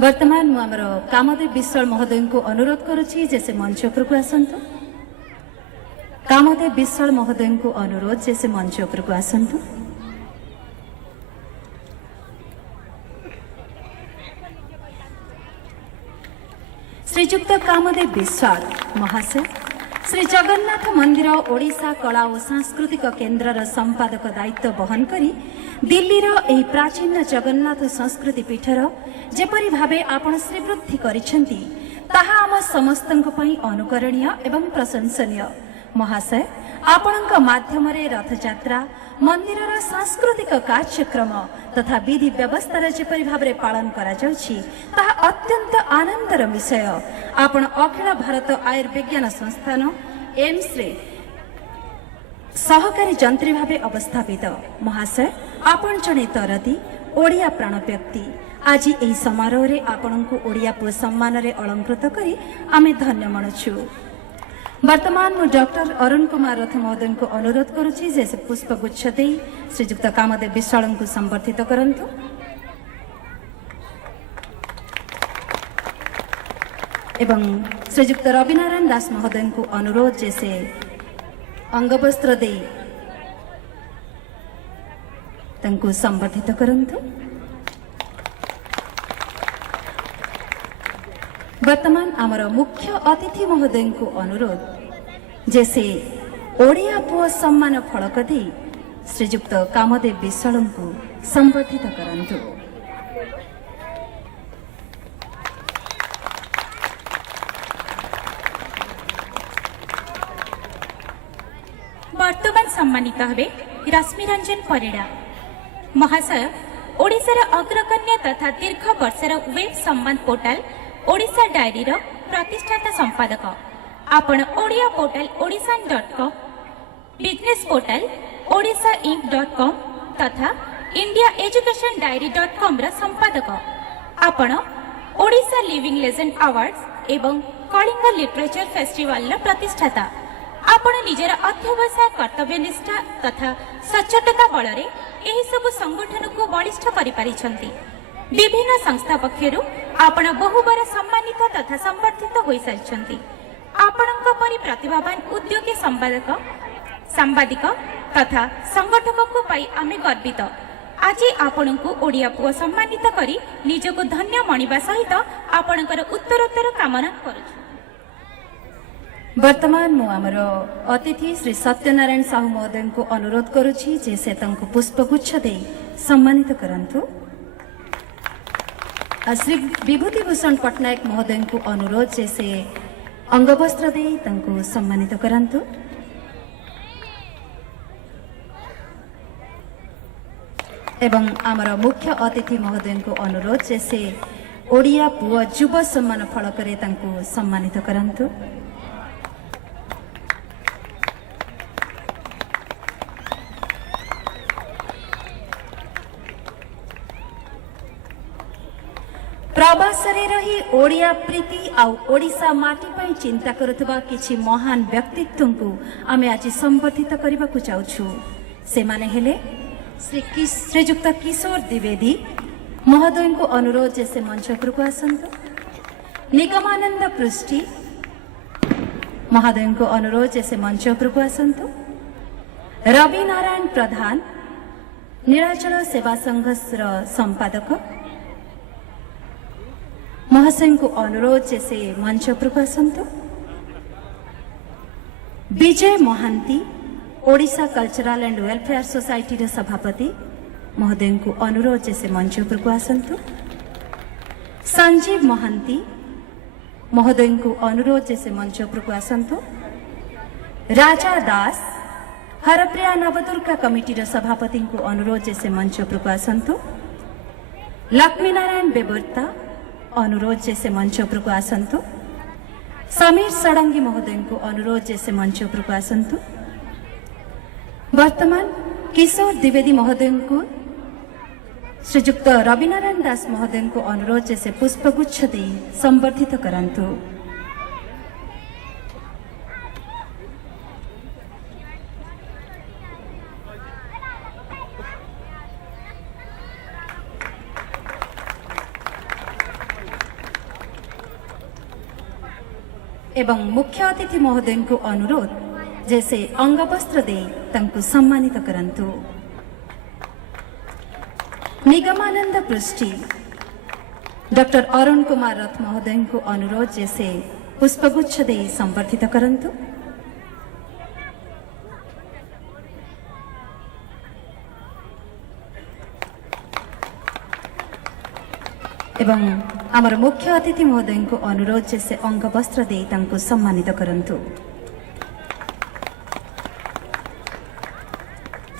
वर्तमान मु आमर कामदेव विश्वाल महोदय को अनुरोध करुछि जे से मंच उपरकू आसंतु। कामदेव विश्वाल महोदय को अनुरोध जे से मंच उपरकू आसंतु। श्रीजुक्त कामदेव विश्वाल महाशय श्री जगन्नाथ मंदिर ओडिशा कला और सांस्कृतिक केन्द्रर संपादक दायित्व बहन करी दिल्लीर एही प्राचीन जगन्नाथ संस्कृति पीठर जेपरि भावे आपण श्रीवृद्धि करिसेंती ताहा आम समस्तंक पई अनुकरणीय एवं प्रशंसनीय। महाशय आपणक माध्यम रथयात्रा मंदिरर सांस्कृतिक कार्यक्रम तथा विधि व्यवस्था जेपरि भावे पालन करा जाउछि ताहा अत्यंत आनंदर विषय। आपण अखिल भारत आयुर्विज्ञान संस्थान एम्स रे सहकारी जंत्री भावे अवस्थापित। महाशय आपण जड़े तरती ओडिया प्राण व्यक्ति आज यही समारोह रे आपणको ओडिया पुओ सम्मान रे अलंकृत करी आमे धन्य मानुछु। वर्तमान मु डॉक्टर अरुण कुमार रथ महोदय को अनुरोध करुछि जे से पुष्पगुच्छ दे श्रीजुक्त कामदेव विश्वाल को संवर्धित करंतु। एवं श्रीजुक्त रविनारायण दास महोदय को अनुरोध जे से अंगवस्त्र दे तंको संवर्धित करंतु। वर्तमान आमर मुख्य अतिथि महोदय को अनुरोध जैसे ओडिया पुओ सम्मान फलक दे श्रीजुक्त कामदेव विश्वाल को संवर्धित करंतु। वर्तमान सम्मानित हवे रश्मि रंजन परिड़ा महाशय ओडिशार अग्रगण्य तथा दीर्घ वर्षर वेब संवाद पोर्टाल ओडिशा डायरी रो प्रतिष्ठाता संपादक। आपण Odia portal odissan.com business portal odishainc.com तथा इंडिया एजुकेशन डायरी.com रा संपादक। आपण ओडिशा लिविंग लेजेंड अवार्ड्स एवं कलिंग लिटरेचर फेस्टिवल रा प्रतिष्ठाता। आपण निजर अध्यवसाय कर्तव्यनिष्ठा तथा सचेतनता बलरे एही सब संगठन को बलिष्ठ करि पारिछंती। विभिन्न संस्था पक्षरु आपण बहुबार सम्मानित तथा संवर्धित होई सारिछंती। आपणक परि प्रतिभावान उद्योगी सांबादिक तथा संगठक को पाई आमे गर्वित। आज आपणकु ओडिया पुओ सम्मानित करी निजको धन्य मणिबा सहित आपणकर उत्तरोत्तर कामना करूछु। वर्तमान मु आमर अतिथि श्री सत्यनारायण साहू महोदय को अनुरोध करुछि जे से तंको पुष्पगुच्छ दे सम्मानित करंतु। श्री विभूति भूषण पटनायक महोदय को अनुरोध जे से अंगवस्त्र दे तंको सम्मानित करंतु। एवं आमर मुख्य अतिथि महोदय को अनुरोध जे से ओडिया पुओ युव सम्मान फलक रे तंको सम्मानित करंतु। प्रवासरे रही ओडिया प्रीति आउ ओडिशा माटी पई चिंता करुथबा किछि महान व्यक्तित्व को आमे आज संवर्धित करबा को चाहूछु। से माने हेले श्रीजुक्त किशोर द्विवेदी महोदय को अनुरोध जैसे मंच को आसंतु। निगमानंद पृष्टि महोदय को अनुरोध जैसे मंच को आसंतु। रवि नारायण प्रधान नीलाचल सेवा संघ संपादक महाशय को अनुरोध जैसे मंच को आसंतु। Vijay Mohanty Odisha cultural and welfare society रे सभापति महोदय को अनुरोध जैसे मंच को आसंतु। संजीव महांती महोदय को अनुरोध जैसे मंच को आसंतु। राजा दास हरप्रिया नवदुर्गा कमिटी रे सभापति को अनुरोध जैसे मंच को आसंतु। लक्ष्मी नारायण बेबर्ता अनुरोध जैसे मंच को आसंतु। समीर सड़ंगी महोदय को अनुरोध जैसे मंच को आसंतु। वर्तमान किशोर द्विवेदी महोदय को श्रीजुक्त रविनारायण दास महोदय को अनुरोध जैसे पुष्पगुच्छ दे संवर्धित करंतु। एवं मुख्य अतिथि महोदय को अनुरोध जैसे अंगवस्त्र दे तंकु सम्मानित करंतु। निगमानंद पृष्टि डॉक्टर अरुण कुमार रथ महोदय को अनुरोध जैसे पुष्पगुच्छ दे संवर्धित करंतु। एवं आमर मुख्य अतिथि महोदय को अनुरोध जैसे अंगवस्त्र दे तंकु सम्मानित करंतु।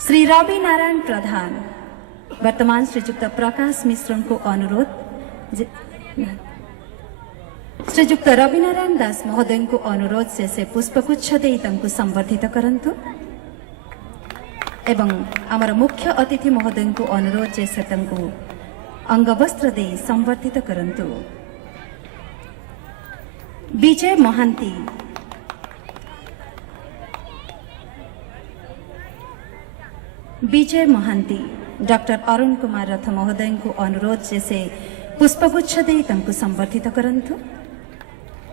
श्री रवि नारायण प्रधान वर्तमान श्रीजुक्त प्रकाश मिश्र को अनुरोध श्रीजुक्त रवि नारायण दास महोदय को अनुरोध जैसे पुष्पगुच्छ दे तंकु संवर्धित करंतु। एवं आमर मुख्य अतिथि महोदय को अनुरोध जैसे तंकु अंगवस्त्र दे संवर्धित करंतु। विजय महांती डॉक्टर अरुण कुमार रथ महोदय को अनुरोध जैसे पुष्पगुच्छ दे तंकु संवर्धित करंतु।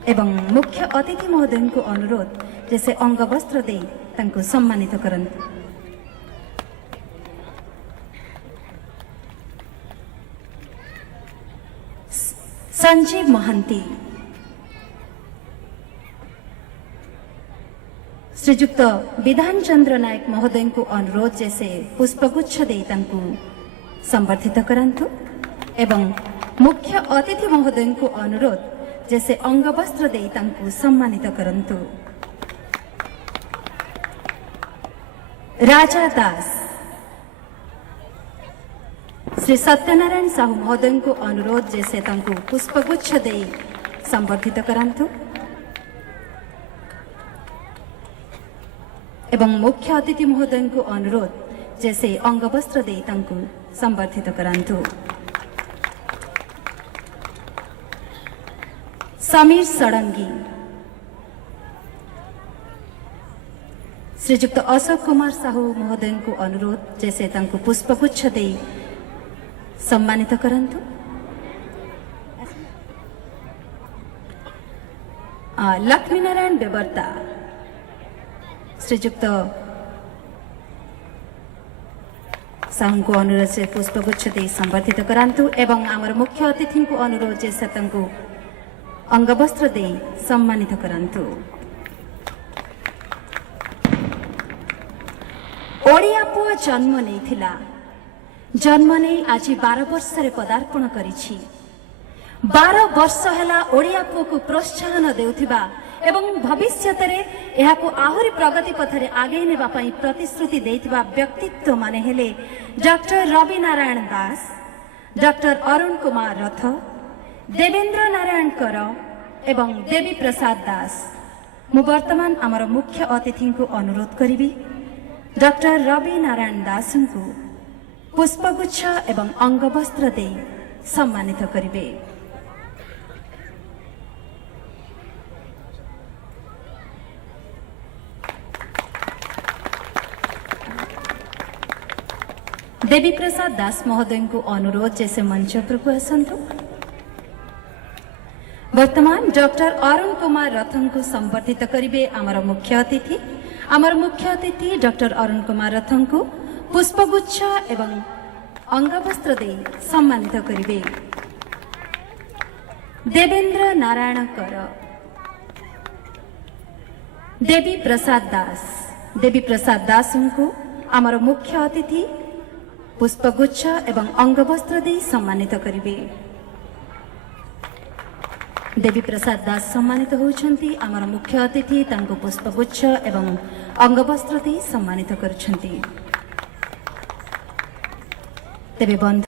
एवं मुख्य अतिथि महोदय को अनुरोध जैसे अंगवस्त्र दे तंकु सम्मानित करंतु। संजीव महांती श्रीजुक्त विधान चंद्र नायक महोदय को अनुरोध जैसे पुष्पगुच्छ दे तंकु संवर्धित करंतु। एवं मुख्य अतिथि महोदय को अनुरोध जैसे अंगवस्त्र दे तंकु सम्मानित करंतु। राजा दास श्री सत्यनारायण साहू महोदय को अनुरोध जैसे तंकु पुष्पगुच्छ दे संवर्धित करंतु। एवं मुख्य अतिथि महोदय को अनुरोध जैसे अंगवस्त्र दे तंकु संवर्धित करंतु। समीर सड़ंगी श्रीजुक्त अशोक कुमार साहू महोदय को अनुरोध जैसे तंकु पुष्पगुच्छ दे सम्मानित करंतु। लक्ष्मीनारायण बेबर्ता श्रीजुक्त साहू को अनुरोध से पुष्पगुच्छ दे संवर्धित करंतु। एवं आमर मुख्य अतिथि को अनुरोध जैसे तंकु अंगवस्त्र दे सम्मानित करंतु। ओडिया पुआ जन्म नहीं आज 12 वर्ष रे पदार्पण करिछि। 12 वर्ष हैला ओडिया पुआ को प्रोत्साहन देउथिबा एवं भविष्य रे एहा को आहुरी प्रगति पथरे आगे नेबा पई प्रतिश्रुति देइथिबा व्यक्तित्व माने हेले डॉक्टर रवि नारायण दास, डॉक्टर अरुण कुमार रथ, देवेंद्र नारायण कर एवं देवी प्रसाद दास। मु वर्तमान आमर मुख्य अतिथि को अनुरोध करिबी डॉक्टर रवि नारायण दास को पुष्पगुच्छ एवं अंगवस्त्र दे सम्मानित करिबे। देवी प्रसाद दास महोदय को अनुरोध जैसे मंच पर आसंतु। वर्तमान डॉक्टर अरुण कुमार रथन को संवर्धित करिबे आमर मुख्य अतिथि डॉक्टर अरुण कुमार रथन को पुष्पगुच्छ एवं अंगवस्त्र दे सम्मानित करिबे। देवेंद्र नारायण कर, देवी प्रसाद दास को आमर मुख्य अतिथि पुष्पगुच्छ एवं अंगवस्त्र दे सम्मानित करिबे। देवी प्रसाद दास सम्मानित होउछंती आमर मुख्य अतिथि तांको पुष्पगुच्छ एवं अंगवस्त्र दे सम्मानित करुछंती। तेबे बंधु